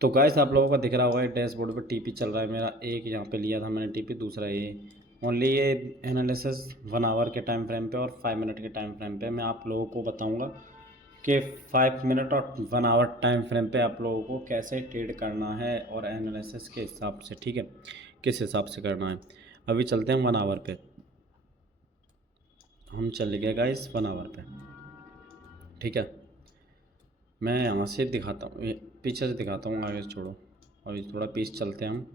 तो गाइस आप लोगों को दिख रहा होगा डैशबोर्ड पे टीपी चल रहा है मेरा। एक यहाँ पे लिया था मैंने टीपी, दूसरा ये ओनली ये एनालिसिस 1 आवर के टाइम फ्रेम पे और 5 मिनट के टाइम फ्रेम पे मैं आप लोगों को बताऊंगा कि 5 मिनट और 1 आवर टाइम फ्रेम पे आप लोगों को कैसे ट्रेड करना है और एनालिसिस के हिसाब से, ठीक है, किस हिसाब से करना है। अभी चलते हैं 1 आवर पे। हम चले गए गाइस 1 आवर पे, ठीक है। मैं यहाँ से दिखाता हूँ, पीछे से दिखाता हूँ, आगे से छोड़ो। अभी थोड़ा पीछे चलते हैं हम।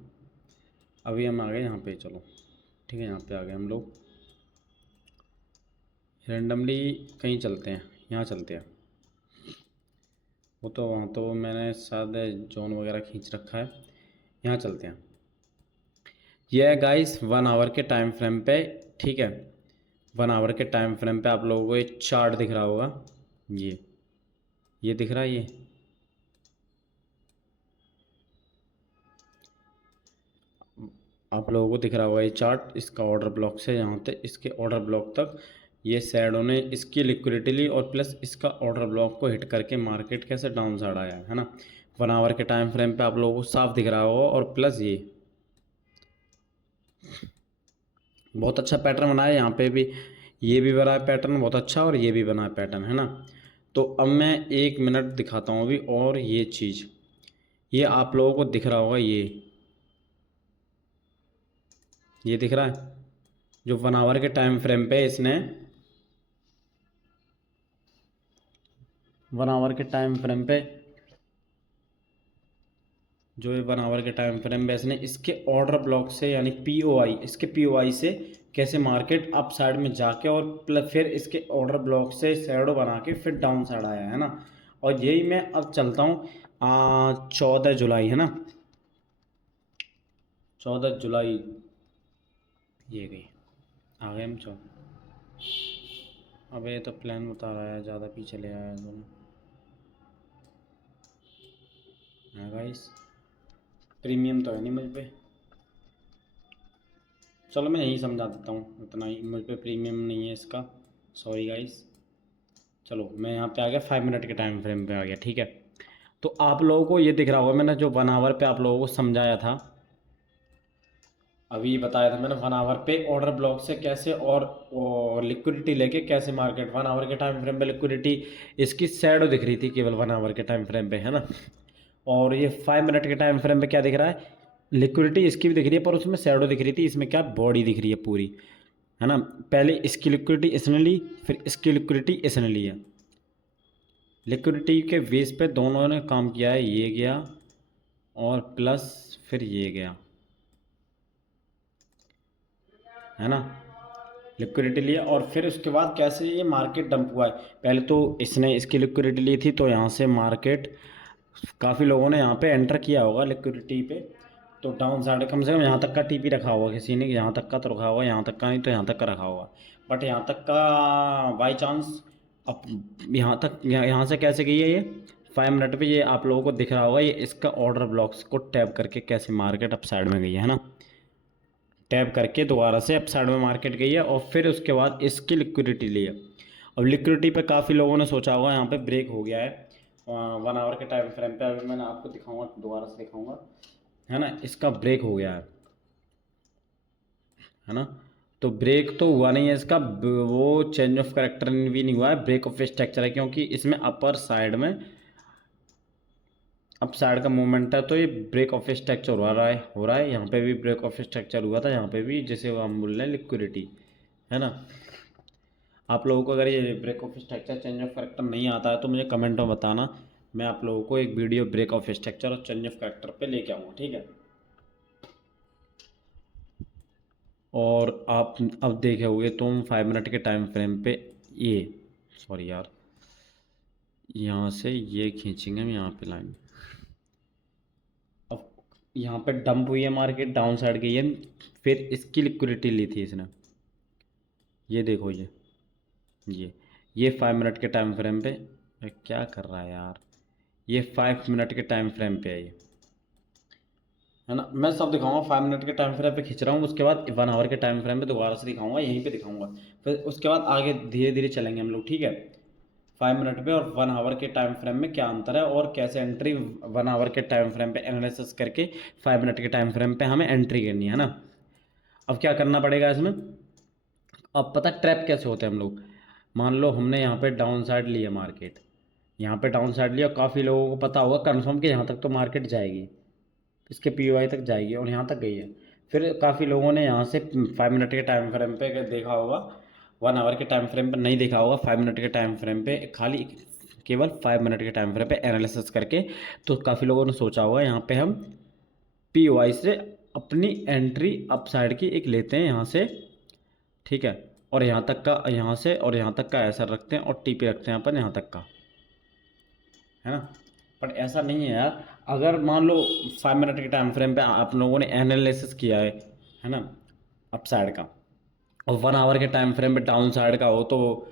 अभी हम आ गए यहाँ पे, चलो ठीक है, यहाँ पे आ गए हम लोग। रैंडमली कहीं चलते हैं, यहाँ चलते हैं। वो तो वहाँ तो मैंने शायद जोन वगैरह खींच रखा है, यहाँ चलते हैं। ये है गाइस 1 आवर के टाइम फ्रेम पे, ठीक है। 1 आवर के टाइम फ्रेम पे आप लोगों को एक चार्ट दिख रहा होगा, ये दिख रहा है, ये आप लोगों को दिख रहा होगा ये चार्ट। इसका ऑर्डर ब्लॉक से यहाँ तक, इसके ऑर्डर ब्लॉक तक ये शैडो ने इसकी लिक्विडिटी ली और प्लस इसका ऑर्डर ब्लॉक को हिट करके मार्केट कैसे डाउन साइड आया है ना। 1 आवर के टाइम फ्रेम पे आप लोगों को साफ दिख रहा होगा। और प्लस ये बहुत अच्छा पैटर्न बना है, यहाँ पे भी ये भी बना है पैटर्न बहुत अच्छा, और ये भी बना है पैटर्न, है ना। तो अब मैं 1 मिनट दिखाता हूँ अभी। और ये चीज़, ये आप लोगों को दिख रहा होगा, ये दिख रहा है जो 1 आवर के टाइम फ्रेम पे इसने 1 आवर के टाइम फ्रेम पे जो ये 1 आवर के टाइम फ्रेम पे इसने इसके ऑर्डर ब्लॉक से यानी पीओआई, इसके पीओआई से कैसे मार्केट अप साइड में जाके और प्लस फिर इसके ऑर्डर ब्लॉक से शैडो बना के फिर डाउन साइड आया है ना। और यही मैं अब चलता हूँ 14 जुलाई, है ना, 14 जुलाई। ये गई, आ गए हम अब ये तो प्लान बता रहा है, ज़्यादा पीछे ले आया दोनों। हाँ गाइस, प्रीमियम तो है नहीं मुझ पे। चलो मैं यही समझा देता हूँ, इतना ही, मुझ पे प्रीमियम नहीं है इसका, सॉरी गाइस। चलो मैं यहाँ पे आ गया 5 मिनट के टाइम फ्रेम पे आ गया, ठीक है। तो आप लोगों को ये दिख रहा होगा मैंने जो 1 आवर पे आप लोगों को समझाया था, अभी बताया था मैंने 1 आवर पे ऑर्डर ब्लॉक से कैसे और लिक्विडिटी लेके कैसे मार्केट 1 आवर के टाइम फ्रेम पे लिक्विडिटी इसकी शैडो दिख रही थी केवल 1 आवर के टाइम फ्रेम पे, है ना। और ये 5 मिनट के टाइम फ्रेम पे क्या दिख रहा है, लिक्विडिटी इसकी भी दिख रही है पर उसमें शैडो दिख रही थी, इसमें क्या बॉडी दिख रही है पूरी, है ना। पहले इसकी लिक्विडिटी इसने ली, फिर इसकी लिक्विडिटी इसने ली है। लिक्विडिटी के बेस पे दोनों ने काम किया है, ये गया और प्लस फिर ये गया, है ना। लिक्विडिटी लिया और फिर उसके बाद कैसे ये मार्केट डंप हुआ है। पहले तो इसने इसकी लिक्विडिटी ली थी तो यहाँ से मार्केट काफ़ी लोगों ने यहाँ पे एंटर किया होगा लिक्विडिटी पे, तो डाउन साइड कम से कम यहाँ तक का टीपी रखा होगा किसी ने, यहाँ तक का तो रखा होगा, यहाँ तक का नहीं तो यहाँ तक का रखा होगा। बट यहाँ तक का बाई चांस अब यहाँ तक यहाँ से कैसे गई है ये 5 मिनट पे, ये आप लोगों को दिख रहा होगा, ये इसका ऑर्डर ब्लॉक्स को टैप करके कैसे मार्केट अप साइड में गई है ना। टैप करके दोबारा से अप साइड में मार्केट गई है और फिर उसके बाद इसकी लिक्विडिटी ली है। अब लिक्विडिटी पे काफ़ी लोगों ने सोचा होगा यहाँ पे ब्रेक हो गया है 1 आवर के टाइम फ्रेम पे। अभी मैंने आपको दिखाऊंगा, दोबारा से दिखाऊंगा, है ना, इसका ब्रेक हो गया है ना। तो ब्रेक तो हुआ नहीं है इसका, वो चेंज ऑफ करेक्टर भी नहीं हुआ है, ब्रेक ऑफ स्ट्रक्चर है, क्योंकि इसमें अपर साइड में अप साइड का मूवमेंट है तो ये ब्रेक ऑफ स्ट्रक्चर हो रहा है। यहाँ पे भी ब्रेक ऑफ स्ट्रक्चर हुआ था, यहाँ पे भी, जैसे हम बोल रहे हैं लिक्विडिटी, है ना। आप लोगों को अगर ये break of structure change of character नहीं आता है तो मुझे कमेंट में बताना, मैं आप लोगों को एक वीडियो ब्रेक ऑफ स्ट्रक्चर और चेंज ऑफ करेक्टर पे लेके आऊँगा, ठीक है। और आप अब देखे होगे तुम 5 मिनट के टाइम फ्रेम पे, ये सॉरी यार, यहाँ से ये खींचेंगे हम यहाँ पे लाइन। अब यहाँ पे डंप हुई है मार्केट, डाउन साइड गई है, फिर इसकी लिक्विडिटी ली थी इसने, ये देखो ये ये 5 मिनट के टाइम फ्रेम पे, क्या कर रहा है यार, ये 5 मिनट के टाइम फ्रेम पे है ये, है ना। मैं सब दिखाऊंगा 5 मिनट के टाइम फ्रेम पे खींच रहा हूँ, उसके बाद 1 आवर के टाइम फ्रेम पे दोबारा से दिखाऊंगा, यहीं पे दिखाऊंगा, फिर उसके बाद आगे धीरे धीरे चलेंगे हम लोग, ठीक है। 5 मिनट पे और 1 आवर के टाइम फ्रेम में क्या अंतर है, और कैसे एंट्री 1 आवर के टाइम फ्रेम पे एनालिसिस करके 5 मिनट के टाइम फ्रेम पे हमें एंट्री करनी है ना। अब क्या करना पड़ेगा इसमें, अब पता ट्रैप कैसे होते हैं हम लोग। मान लो हमने यहाँ पे डाउन साइड लिया मार्केट, यहाँ पे डाउन साइड लिया, काफ़ी लोगों को पता होगा कन्फर्म कि यहाँ तक तो मार्केट जाएगी, इसके पीओआई तक जाएगी, और यहाँ तक गई है। फिर काफ़ी लोगों ने यहाँ से 5 मिनट के टाइम फ्रेम पे देखा होगा, 1 आवर के टाइम फ्रेम पे नहीं देखा होगा, 5 मिनट के टाइम फ्रेम पे खाली केवल 5 मिनट के टाइम फ्रेम पे एनालिसिस करके। तो काफ़ी लोगों ने सोचा होगा यहाँ पे हम पीओआई से अपनी एंट्री अप साइड की एक लेते हैं यहाँ से, ठीक है, और यहाँ तक का, यहाँ से और यहाँ तक का ऐसा रखते हैं, और टीपी रखते हैं अपन यहाँ तक का, है ना। बट ऐसा नहीं है यार, अगर मान लो 5 मिनट के टाइम फ्रेम पे आप लोगों ने एनालिसिस किया है ना, अप साइड का, और 1 आवर के टाइम फ्रेम पे डाउन साइड का हो, तो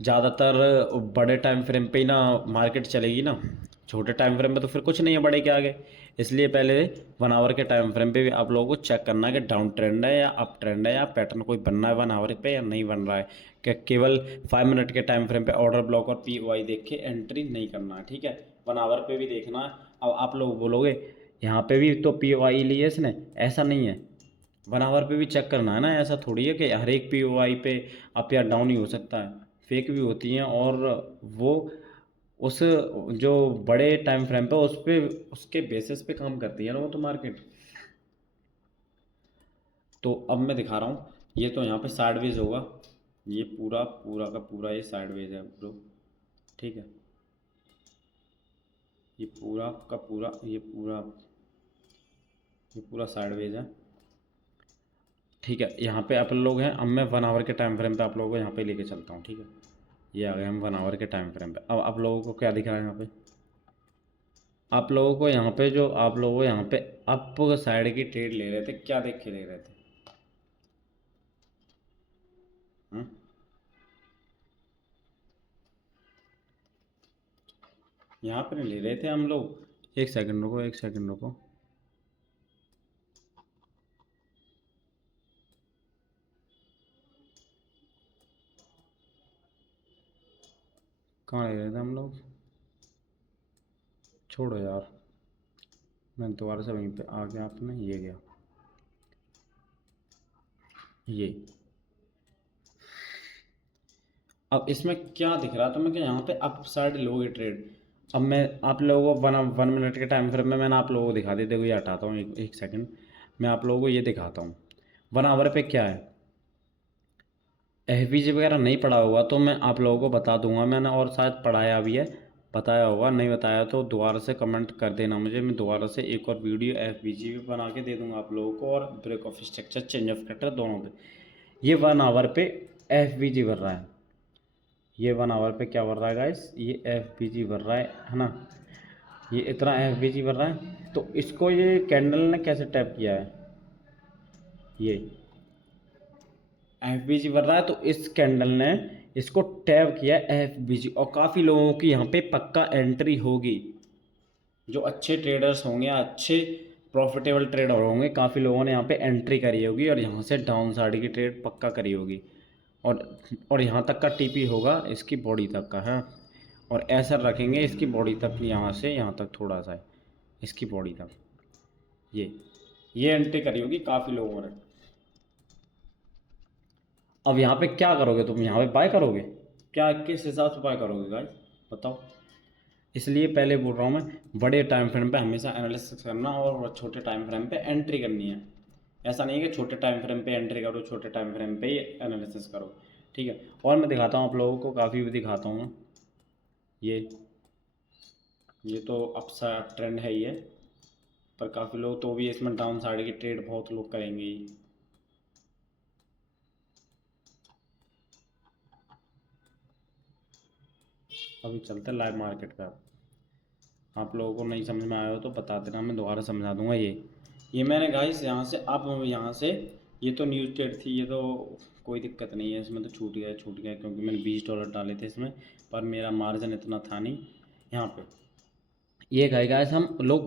ज़्यादातर बड़े टाइम फ्रेम पे ही ना मार्केट चलेगी ना, छोटे टाइम फ्रेम पे तो फिर कुछ नहीं है बड़े के आगे। इसलिए पहले 1 आवर के टाइम फ्रेम पे भी आप लोगों को चेक करना है कि डाउन ट्रेंड है या अप ट्रेंड है, या पैटर्न कोई बनना है 1 आवर पे या नहीं बन रहा है। कि केवल 5 मिनट के टाइम फ्रेम पे ऑर्डर ब्लॉक और पीओआई देख के एंट्री नहीं करना है, ठीक है। 1 आवर पे भी देखना है। अब आप लोग बोलोगे यहाँ पे भी तो पीओआई ली है इसने, ऐसा नहीं है, 1 आवर पे भी चेक करना है ना। ऐसा थोड़ी है कि हर एक पीओआई पे अप या डाउन ही हो सकता है, फेक भी होती हैं, और वो उस जो बड़े टाइम फ्रेम पे उस पे उसके बेसिस पे काम करती है ना वो तो मार्केट। तो अब मैं दिखा रहा हूँ, ये तो यहाँ पे साइडवेज होगा, ये पूरा पूरा का पूरा ये साइडवेज है ब्रो, ठीक है। ये पूरा का पूरा ये पूरा साइडवेज है, ठीक है। यहाँ पे आप लोग हैं, अब मैं 1 आवर के टाइम फ्रेम पे आप लोगों को यहाँ पे लेके चलता हूँ, ठीक है। ये आ गए हम 1 आवर के टाइम फ्रेम पे। अब आप लोगों को क्या दिख रहा है यहाँ पे, आप लोगों को यहाँ पे जो आप लोगों को यहाँ पे अप साइड की ट्रेड ले रहे थे, क्या देख के ले रहे थे, हम्म? यहाँ पे नहीं ले रहे थे हम लोग, एक सेकंड रुको, एक सेकंड रुको, कहाँ ले रहे थे हम लोग, छोड़ो यार, मैं दोबारा से वहीं पे आ गया, अपने ये गया, ये। अब इसमें क्या दिख रहा था मैं कि यहाँ पे अप साइड लोगे ट्रेड। अब मैं आप लोगों को 1 मिनट के टाइम फ्रेम में मैंने आप लोगों को दिखा दी, देखो ये हटाता हूँ, एक सेकंड, मैं आप लोगों को ये दिखाता हूँ 1 आवर पे क्या है। एफबीजी वगैरह नहीं पढ़ा होगा तो मैं आप लोगों को बता दूंगा, मैंने और शायद पढ़ाया भी है, बताया होगा, नहीं बताया तो दोबारा से कमेंट कर देना मुझे, मैं दोबारा से एक और वीडियो एफबीजी भी बना के दे दूंगा आप लोगों को, और break of structure change of character दोनों पे। ये 1 आवर पे एफबीजी भर रहा है, ये 1 आवर पे क्या भर रहा है गाइस, ये एफबीजी भर रहा है ना, ये इतना एफबीजी भर रहा है। तो इसको ये कैंडल ने कैसे टैप किया है, ये एफ बी जी बन रहा है, तो इस कैंडल ने इसको टैप किया एफ बी जी, और काफ़ी लोगों की यहाँ पे पक्का एंट्री होगी, जो अच्छे ट्रेडर्स होंगे, अच्छे प्रॉफिटेबल ट्रेडर होंगे, काफ़ी लोगों ने यहाँ पे एंट्री करी होगी, और यहाँ से डाउन साइड की ट्रेड पक्का करी होगी, और यहाँ तक का टीपी होगा इसकी बॉडी तक का है, और ऐसा रखेंगे इसकी बॉडी तक, यहाँ से यहाँ तक थोड़ा सा है इसकी बॉडी तक, ये एंट्री करी होगी काफ़ी लोगों ने। अब यहाँ पे क्या करोगे तुम, यहाँ पे बाय करोगे, क्या किस हिसाब से बाय करोगे गाइस बताओ। इसलिए पहले बोल रहा हूँ मैं, बड़े टाइम फ्रेम पे हमेशा एनालिसिस करना, और छोटे टाइम फ्रेम पे एंट्री करनी है। ऐसा नहीं है कि छोटे टाइम फ्रेम पे एंट्री करो, छोटे टाइम फ्रेम पे ही एनालिसिस करो, ठीक है। और मैं दिखाता हूँ आप लोगों को, काफ़ी भी दिखाता हूँ मैं, ये तो अपसाइड ट्रेंड है ही है, पर काफ़ी लोग तो भी इसमें डाउन साइड की ट्रेड बहुत लोग करेंगे ही। अभी चलते लाइव मार्केट पे, आप लोगों को नहीं समझ में आया हो तो बता देना, मैं दोबारा समझा दूंगा। ये मैंने गाइस यहाँ से, अब यहाँ से, ये तो न्यूज़ ट्रेड थी, ये तो कोई दिक्कत नहीं है इसमें, तो छूट गया क्योंकि मैंने $20 डाले थे इसमें, पर मेरा मार्जिन इतना था नहीं। यहाँ पे ये गए गाइस, हम लोग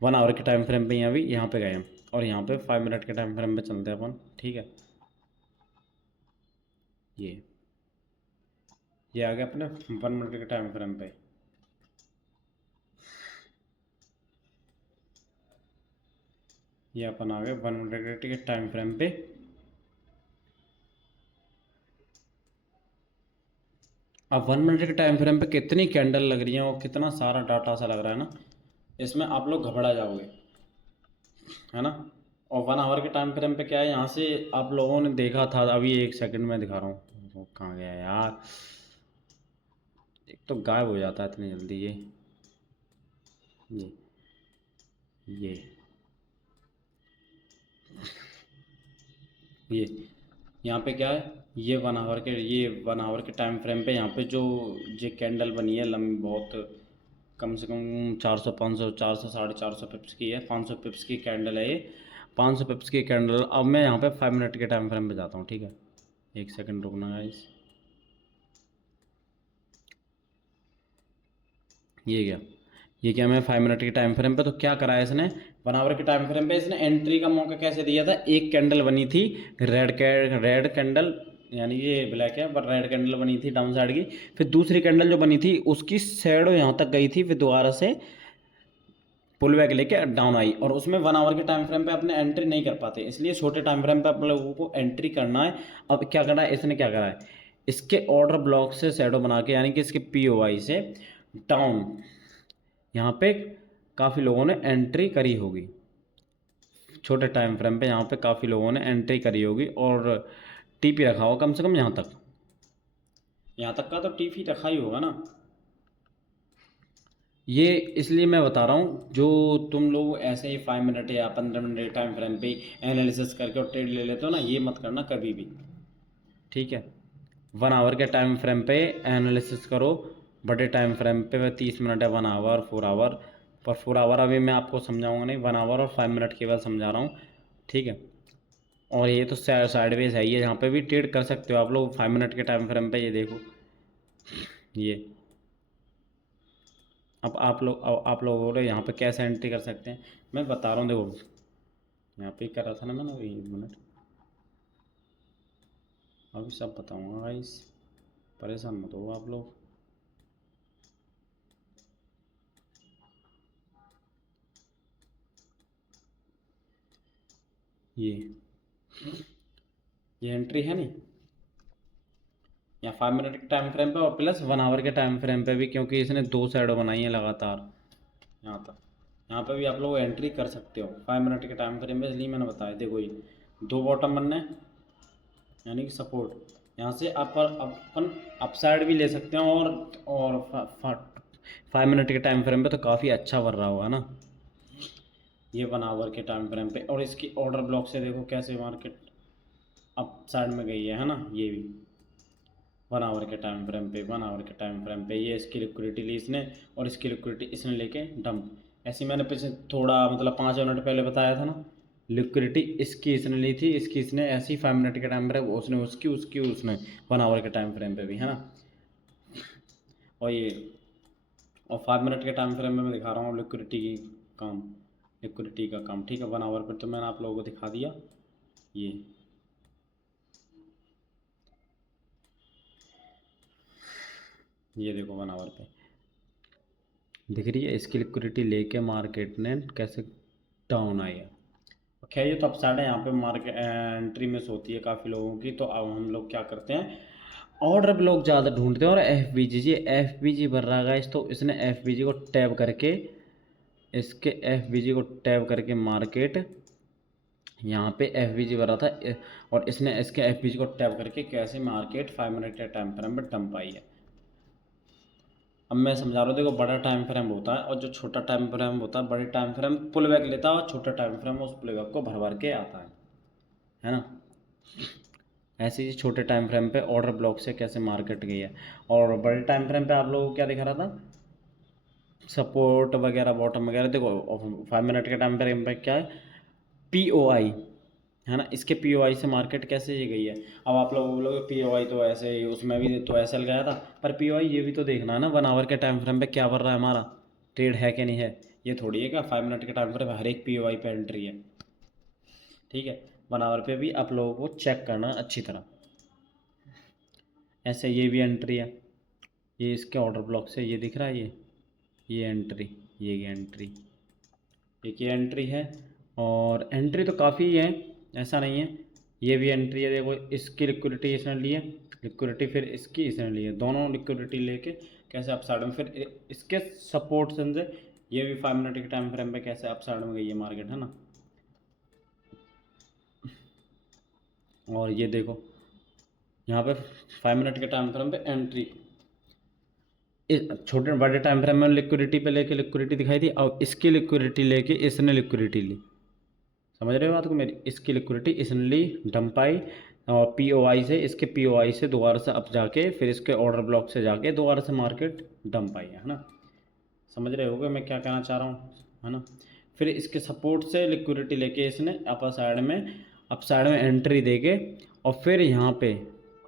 1 आवर के टाइम फ्रेम पे यहाँ पे गए हम, और यहाँ पे 5 मिनट के टाइम फ्रेम पे चलते हैं अपन, ठीक है। ये ये आ गया अपने 1 मिनट के टाइम फ्रेम पे। ये अपन आ गए 1 मिनट के टाइम फ्रेम पे। अब 1 मिनट के टाइम फ्रेम पे कितनी कैंडल लग रही है और कितना सारा डाटा सा लग रहा है ना, इसमें आप लोग घबरा जाओगे, है ना। और 1 आवर के टाइम फ्रेम पे क्या है, यहाँ से आप लोगों ने देखा था, अभी 1 सेकंड में दिखा रहा हूँ, वो कहाँ गया यार, एक तो गायब हो जाता है इतनी जल्दी ये ये ये यहाँ पे क्या है, ये 1 आवर के टाइम फ्रेम पे यहाँ पे जो ये कैंडल बनी है लंबी बहुत, कम से कम 400 500 400 450 पिप्स की है, 500 पिप्स की कैंडल है ये, 500 पिप्स की कैंडल। अब मैं यहाँ पे 5 मिनट के टाइम फ्रेम पे जाता हूँ, ठीक है, 1 सेकंड रुकना गाइस। ये क्या, ये क्या, मैं 5 मिनट के टाइम फ्रेम पे, तो क्या करा है इसने, 1 आवर के टाइम फ्रेम पे इसने एंट्री का मौका कैसे दिया था, एक कैंडल बनी थी, रेड कैंडल, यानी ये ब्लैक है पर रेड कैंडल बनी थी डाउन साइड की, फिर दूसरी कैंडल जो बनी थी उसकी शैडो यहाँ तक गई थी, फिर दोबारा से पुल बैक लेके डाउन आई, और उसमें 1 आवर के टाइम फ्रेम पे अपने एंट्री नहीं कर पाते, इसलिए छोटे टाइम फ्रेम पे आप लोगों को एंट्री करना है। अब क्या करना है इसने, क्या करा है, इसके ऑर्डर ब्लॉक से शैडो बना के, यानी कि इसके POI से डाउन, यहाँ पे काफ़ी लोगों ने एंट्री करी होगी, छोटे टाइम फ्रेम पे यहाँ पे काफ़ी लोगों ने एंट्री करी होगी, और TP रखा होगा कम से कम यहाँ तक का तो TP रखा ही होगा ना। ये इसलिए मैं बता रहा हूँ, जो तुम लोग ऐसे ही 5 मिनट या 15 मिनट टाइम फ्रेम पे एनालिसिस करके और ट्रेड ले लेते हो ना, ये मत करना कभी भी, ठीक है। 1 आवर के टाइम फ्रेम पे एनालिसिस करो, बड़े टाइम फ्रेम पे 30 मिनट है, 1 आवर 4 आवर, पर 4 आवर अभी मैं आपको समझाऊंगा नहीं, 1 आवर और 5 मिनट केवल समझा रहा हूँ, ठीक है। और ये तो साइडवेज है, ये यहाँ पे भी ट्रेड कर सकते हो आप लोग 5 मिनट के टाइम फ्रेम पे, ये देखो ये। अब आप लोग बोल रहे यहाँ पे कैसे एंट्री कर सकते हैं, मैं बता रहा हूँ, देखो यहाँ पे कर रहा था ना मैंने, वही 1 मिनट, अभी सब बताऊँगा गाइस, परेशान मत हो आप लोग। ये एंट्री है नहीं, या 5 मिनट के टाइम फ्रेम पे और प्लस 1 आवर के टाइम फ्रेम पे भी, क्योंकि इसने 2 शैडो बनाई है लगातार यहाँ तक, यहाँ पे भी आप लोग एंट्री कर सकते हो 5 मिनट के टाइम फ्रेम पे, इसलिए मैंने बताया। देखो ये 2 बॉटम बनने हैं, यानी कि सपोर्ट, यहाँ से अपन अप साइड भी ले सकते हैं, और 5 मिनट के टाइम फ्रेम पे तो काफ़ी अच्छा बन रहा होगा ना, ये 1 आवर के टाइम फ्रेम पे। और इसकी ऑर्डर ब्लॉक से देखो कैसे मार्केट अप साइड में गई है ना, ये भी 1 आवर के टाइम फ्रेम पे, 1 आवर के टाइम फ्रेम पे ये इसकी लिक्विडिटी ली इसने, और इसकी लिक्विडिटी इसने लेके डंप, ऐसी मैंने पीछे थोड़ा मतलब 5 मिनट पहले बताया था ना, लिक्विडिटी इसकी इसने ली थी, इसकी इसने ऐसी 5 मिनट के टाइम फ्रेम, उसने उसकी उसकी उसने 1 आवर के टाइम फ्रेम पे भी, है ना। और ये, और 5 मिनट के टाइम फ्रेम में मैं दिखा रहा हूँ काम लिक्विडिटी का काम, ठीक है। 1 आवर पर तो मैंने आप लोगों को दिखा दिया, ये देखो 1 आवर पे दिख रही है, इसकी लिक्विडिटी लेके मार्केट ने कैसे डाउन आई है। खैर ये तो अपसाइड है, यहाँ पे मार्केट एंट्री मिस होती है काफ़ी लोगों की, तो अब हम लोग क्या करते हैं, ऑर्डर ब्लॉक ज़्यादा ढूंढते हैं, और FBG भर रहा है तो इसने FBG को टैप करके, इसके FBG को टैप करके मार्केट यहाँ पे FBG भरा था, और इसने इसके FBG को टैप करके कैसे मार्केट 5 मिनट के टाइम फ्रेम पर डंप आई है। अब मैं समझा रहा हूँ, देखो बड़ा टाइम फ्रेम होता है और जो छोटा टाइम फ्रेम होता है, बड़े टाइम फ्रेम पुल बैक लेता है और छोटा टाइम फ्रेम उस पुल बैक को भर भर के आता है ना। ऐसे ही छोटे टाइम फ्रेम पे ऑर्डर ब्लॉक से कैसे मार्केट गई है, और बड़े टाइम फ्रेम पे आप लोगों को क्या दिखा रहा था, सपोर्ट वगैरह बॉटम वगैरह। देखो 5 मिनट के टाइम फ्रेम पे क्या है, POI, है ना, इसके POI से मार्केट कैसे ये गई है। अब आप लोग बोलोगे POI तो ऐसे ही उसमें भी तो SL गया था, पर POI ये भी तो देखना है ना, 1 आवर के टाइम फ्रेम पे क्या बढ़ रहा है हमारा, ट्रेड है कि नहीं है। ये थोड़ी है क्या 5 मिनट के टाइम फ्रेम हर एक POI पे एंट्री है, ठीक है। 1 आवर पे भी आप लोगों को चेक करना अच्छी तरह, ऐसे ये भी एंट्री है, ये इसके ऑर्डर ब्लॉक से ये दिख रहा है, ये एंट्री, ये एंट्री, एक ये एंट्री है। और एंट्री तो काफ़ी है, ऐसा नहीं है। ये भी एंट्री है, देखो इसकी लिक्विडिटी इसने ली है, लिक्विडिटी फिर इसकी इसने ली है, दोनों लिक्विडिटी लेके कैसे अप साइड में, फिर इसके सपोर्ट से ये भी 5 मिनट के टाइम फ्रेम पे कैसे अप साइड में गई है मार्केट, है ना। और ये देखो यहाँ पे 5 मिनट के टाइम फ्रेम पे एंट्री, छोटे बड़े टाइम फ्रेम में लिक्विडिटी पे लेके लिक्विडिटी दिखाई थी, और इसकी लिक्विडिटी लेके इसने लिक्विडिटी ली, समझ रहे हो बात को मेरी। इसकी लिक्विडिटी इसने ली, डंप आई, और पीओआई से, इसके पीओआई से दोबारा से अप जाके फिर इसके ऑर्डर ब्लॉक से जाके दोबारा से मार्केट डंप आई है ना। समझ रहे होगे मैं क्या कहना चाह रहा हूँ, है ना। फिर इसके सपोर्ट से लिक्विडिटी लेके इसने अपर साइड में, अप साइड में एंट्री देके, और फिर यहाँ पे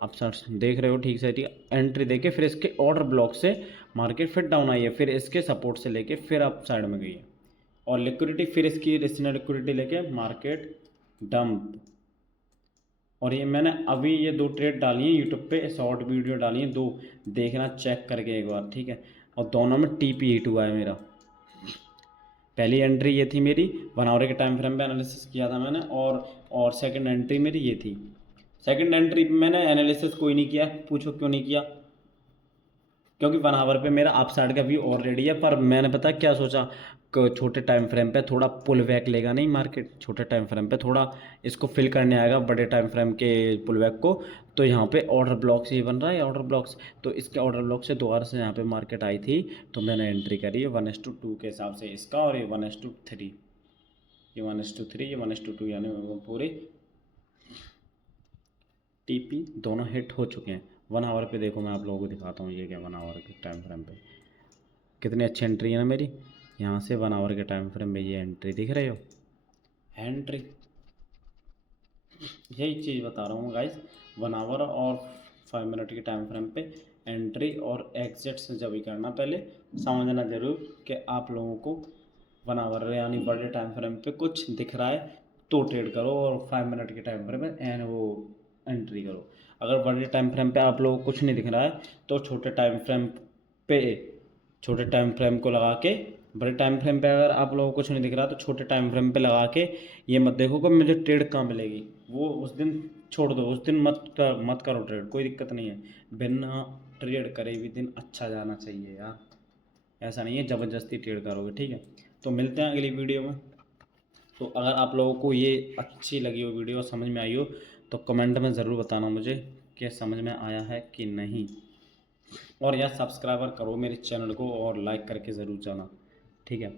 आप साइड देख रहे हो ठीक से, ठीक एंट्री देके फिर इसके ऑर्डर ब्लॉक से मार्केट फिर डाउन आई है, फिर इसके सपोर्ट से लेके फिर अप साइड में गई है, और लिक्विडिटी फिर इसकी इसने लिक्विडिटी लेके मार्केट डंप। और ये मैंने अभी ये 2 ट्रेड डाली हैं यूट्यूब पे, शॉर्ट वीडियो डाली हैं 2, देखना चेक करके एक बार, ठीक है। और दोनों में TP8 हुआ है मेरा। पहली एंट्री ये थी मेरी, 1 आवर के टाइम फ्रेम पे एनालिसिस किया था मैंने, और सेकंड एंट्री मेरी ये थी। सेकंड एंट्री पे मैंने एनालिसिस कोई नहीं किया, पूछो क्यों नहीं किया, क्योंकि 1 आवर पे मेरा अप साइड का व्यू ऑलरेडी है। पर मैंने पता क्या सोचा, छोटे टाइम फ्रेम पे थोड़ा पुल बैक लेगा नहीं मार्केट, छोटे टाइम फ्रेम पे थोड़ा इसको फिल करने आएगा बड़े टाइम फ्रेम के पुल बैक को। तो यहाँ पे ऑर्डर ब्लॉक्स ही बन रहा है, ऑर्डर ब्लॉक्स, तो इसके ऑर्डर ब्लॉक से दोबारा से यहाँ पे मार्केट आई थी, तो मैंने एंट्री करी है 1:2 के हिसाब से इसका, और ये 1:3, ये 1:3, ये 1:2, यानी वो पूरे TP दोनों हिट हो चुके हैं। 1 आवर पे देखो, मैं आप लोगों को दिखाता हूँ ये क्या 1 आवर के टाइम फ्रेम पे कितनी अच्छी एंट्री है ना मेरी। यहाँ से 1 आवर के टाइम फ्रेम में ये एंट्री दिख रहे हो, एंट्री, यही चीज़ बता रहा हूँ गाइस। 1 आवर और 5 मिनट के टाइम फ्रेम पे एंट्री और एग्जिट से जब ही करना, पहले समझना जरूर कि आप लोगों को 1 आवर यानी बड़े टाइम फ्रेम पे कुछ दिख रहा है तो ट्रेड करो, और 5 मिनट के टाइम फ्रेम में वो एंट्री करो। अगर बड़े टाइम फ्रेम पे आप लोगों को कुछ नहीं दिख रहा है तो छोटे टाइम फ्रेम पे, छोटे टाइम फ्रेम को लगा के, बड़े टाइम फ्रेम पे अगर आप लोगों को कुछ नहीं दिख रहा तो छोटे टाइम फ्रेम पे लगा के ये मत देखो कि मुझे ट्रेड कहाँ मिलेगी, वो उस दिन छोड़ दो, उस दिन मत करो ट्रेड, कोई दिक्कत नहीं है। बिना ट्रेड करे भी दिन अच्छा जाना चाहिए यार, ऐसा नहीं है ज़बरदस्ती ट्रेड करोगे, ठीक है। तो मिलते हैं अगली वीडियो में। तो अगर आप लोगों को ये अच्छी लगी हो वीडियो, समझ में आई हो, तो कमेंट में ज़रूर बताना मुझे कि समझ में आया है कि नहीं। और यार सब्सक्राइबर करो मेरे चैनल को, और लाइक करके ज़रूर जाना, ठीक है।